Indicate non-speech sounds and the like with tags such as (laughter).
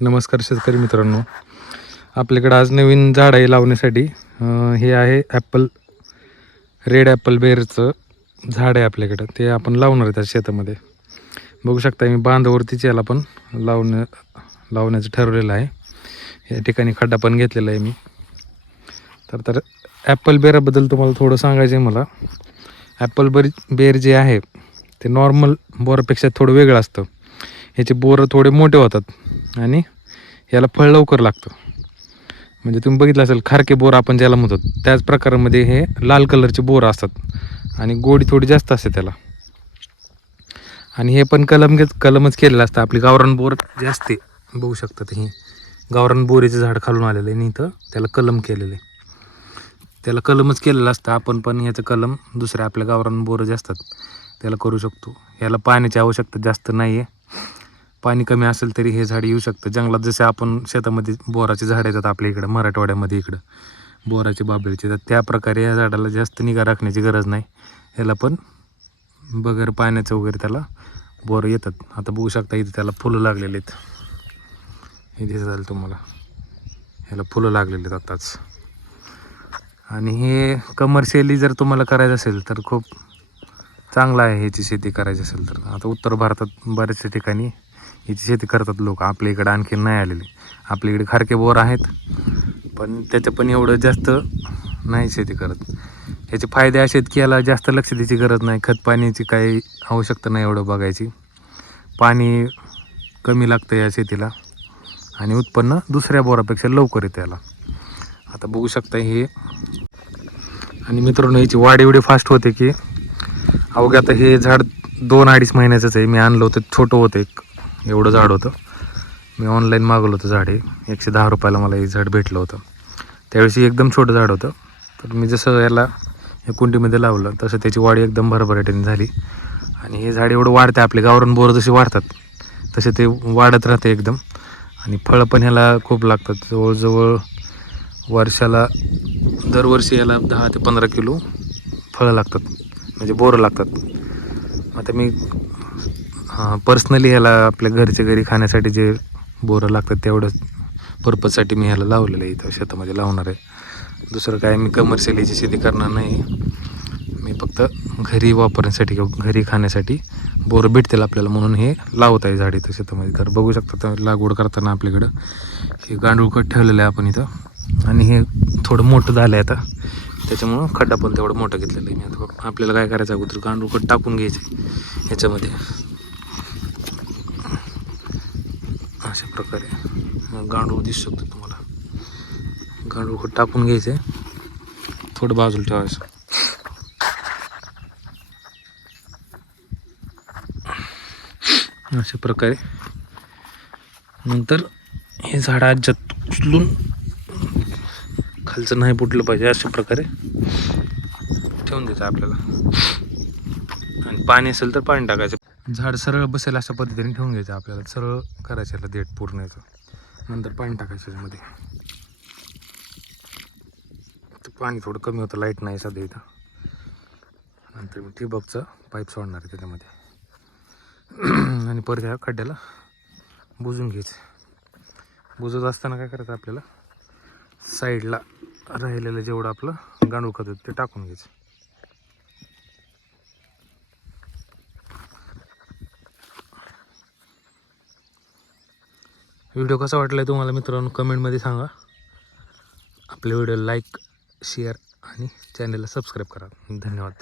नमस्कार शेतकरी मित्रांनो. आपल्याकडे आज नवीन झाड आहे लावण्यासाठी. हे आहे ॲपल रेड ॲपल बेरचं झाड आहे आपल्याकडं. ते आपण लावणार आहे त्या शेतामध्ये. बघू शकता मी बांधावरतीच याला पण लावणं लावण्याचं ठरवलेलं आहे. या ठिकाणी खड्डा पण घेतलेला आहे मी. तर तर ॲपल बेराबद्दल तुम्हाला थोडं सांगायचं आहे मला. ॲपल बेर बेर जे आहे ते नॉर्मल बोरापेक्षा थोडं वेगळं असतं. ह्याचे बोरं थोडे मोठे होतात. आणि याला फळ लवकर लागतं. म्हणजे तुम्ही बघितलं असेल खारके बोर आपण ज्याला म्हणतो त्याच प्रकारामध्ये हे लाल कलरचे बोर असतात. आणि गोडी थोडी जास्त असते त्याला. आणि हे पण कलम घेत कलमच केलेलं असतं. आपली गावरान बोर जे असते बघू शकतात हे गावरान बोरीचं झाड खालून आलेलं आहे आणि इथं त्याला कलम केलेलं आहे. त्याला कलमच केलेलं असतं. आपण पण ह्याचं कलम दुसऱ्या आपल्या गावरान बोरं जे असतात त्याला करू शकतो. याला पाण्याची आवश्यकता जास्त नाही आहे पाणी कमी असेल तरी हे झाड येऊ शकतं. जंगलात जसे आपण शेतामध्ये बोराचे झाड येतात आपल्या इकडं मराठवाड्यामध्ये इकडं बोराचे बाबळीचे तर त्या प्रकारे या झाडाला जास्त निगा राखण्याची गरज नाही. याला पण बगैर पाण्याचं वगैरे त्याला बोरं येतात. आता बघू शकता इथे त्याला फुलं लागलेले आहेत. हे दिसत तुम्हाला. ह्याला फुलं लागलेली आहेत आत्ताच आणि हे कमर्शियली जर तुम्हाला करायचं असेल तर खूप चांगलं आहे ह्याची शेती करायची असेल तर. आता उत्तर भारतात बऱ्याचशा ठिकाणी ह्याची शेती करतात लोक. आपल्या इकडं आणखी नाही आलेले. आपल्या इकडे खारके बोर आहेत. पण त्याचं पण एवढं जास्त नाही शेती करत. याचे फायदे असे आहेत की याला जास्त लक्ष द्यायची गरज नाही. खत पाण्याची काही आवश्यकता नाही एवढं बघायची. पाणी कमी लागतं या शेतीला. आणि उत्पन्न दुसऱ्या बोरापेक्षा लवकर येतं याला. आता बघू शकता हे. आणि मित्रांनो याची वाढ एवढी फास्ट होते की अवघ्या आता हे झाड दोन अडीच महिन्याचंच आहे. मी आणलं होतं छोटं होतं एक. एवढं झाड होतं. मी ऑनलाईन मागवलं होतं झाड. हे एकशे दहा रुपयाला मला हे झाड भेटलं होतं. त्यावेळेस एकदम छोटं झाड होतं. तर मी जसं याला हे कुंडीमध्ये लावलं तसं त्याची वाढ एकदम भरभराटीने झाली. आणि हे झाड एवढं वाढतं आपले गावरान बोरं जसे वाढतात तसे ते वाढत राहते एकदम. आणि फळं पण ह्याला खूप लागतात. जवळजवळ वर्षाला दरवर्षी याला दहा ते पंधरा किलो फळं लागतात. म्हणजे बोरं लागतात. आता मी पर्सनली ह्याला आपल्या घरच्या घरी खाण्यासाठी जे बोरं लागतात तेवढंच पर्पजसाठी मी ह्याला लावलेलं आहे इथं शेतामध्ये लावणार आहे. दुसरं काय मी कमर्शियल याची शेती करणार नाही. मी फक्त घरी वापरण्यासाठी किंवा घरी खाण्यासाठी बोरं भेटतील आपल्याला म्हणून हे लावत आहे झाड इथं शेतामध्ये. तर बघू शकता तर लागवड करताना आपल्याकडं. हे गांडूळखत ठेवलेलं आहे आपण इथं. आणि हे थोडं मोठं झालं आहे आता. त्याच्यामुळं खड्डा पण तेवढं मोठं घेतलेलं आहे मी. आता आपल्याला काय करायचं अगोदर गांडूळखत टाकून घ्यायचं आहे ह्याच्यामध्ये अशा प्रकारे. गांडूळ दिसू शकतो तुम्हाला. गांडूळ खत टाकून घ्यायचं आहे थोडं बाजूला ठेवायचं. अशा प्रकारे. नंतर हे झाड आज्यात उचलून खालचं नाही फुटलं पाहिजे अशा प्रकारे ठेवून द्यायचं आपल्याला. आणि पाणी असेल तर पाणी टाकायचं. झाड सरळ बसेल अशा पद्धतीने ठेवून घ्यायचं आपल्याला. सरळ करायचं याला देठ पूर्ण याचं. नंतर पाणी टाकायचं याच्यामध्ये. पाणी थोडं कमी होतं लाइट नाही सध्या इथं. नंतर मी ठिबकचं पाईप सोडणार आहे त्याच्यामध्ये. (clears throat) आणि परत ह्या खड्ड्याला बुजून घ्यायचं. बुजत असताना काय करायचं आपल्याला? साईडला राहिलेलं जेवढं आपलं गांडूळ खत होतं ते टाकून घ्यायचं. व्हिडिओ कसा वाटला आहे तुम्हाला मित्रांनो? कमेंटमध्ये सांगा. आपल्या व्हिडिओ लाईक शेअर आणि चॅनलला सबस्क्राईब करा. धन्यवाद.